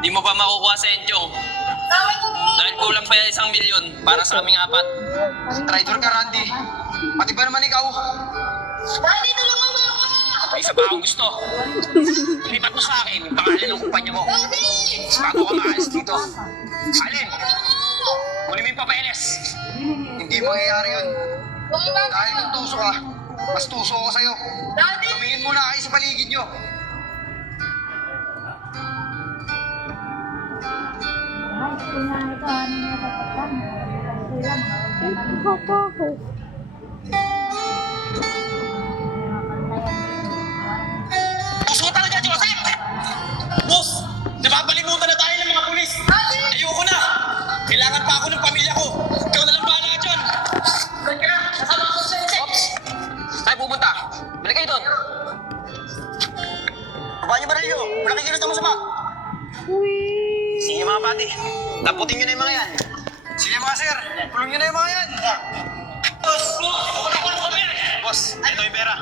Di mo pa makukuha sa Enchong. Dahil kulang pa yung 1 milyon para sa aming 4. Traitor ka, Randy. Pati ba naman ikaw? Daddy, tulungan mo ako! May isa pa akong gusto. Ilipat mo sa akin yung pangalan ng kumpanya mo. Daddy! Bago ka maalis dito. Alin, kunin mo yung papeles. Hindi mangyayari yun. Tulungan mo Dahil kung tuso ka, mas tuso ako sa'yo. Daddy! Tumingin muna kayo sa paligid nyo. Puso ko talaga, Joseph! Boss, napapalimutan na tayo ng mga pulis. Ayoko na. Kailangan pa ako ng pamilya ko. Ikaw na lang bahala ka dyan. Doon ka na! Kasama ko sa inyo! Ops! Tayo pupunta. Balik kayo doon. Baba niyo baril niyo. Wala kayo kinasta mo sa ba? Sige mga pati. Taputin niyo na yung mga yan. Sige mga sir, kulong nyo na yung mga yan. Boss! Boss! Boss! Ito yung pera.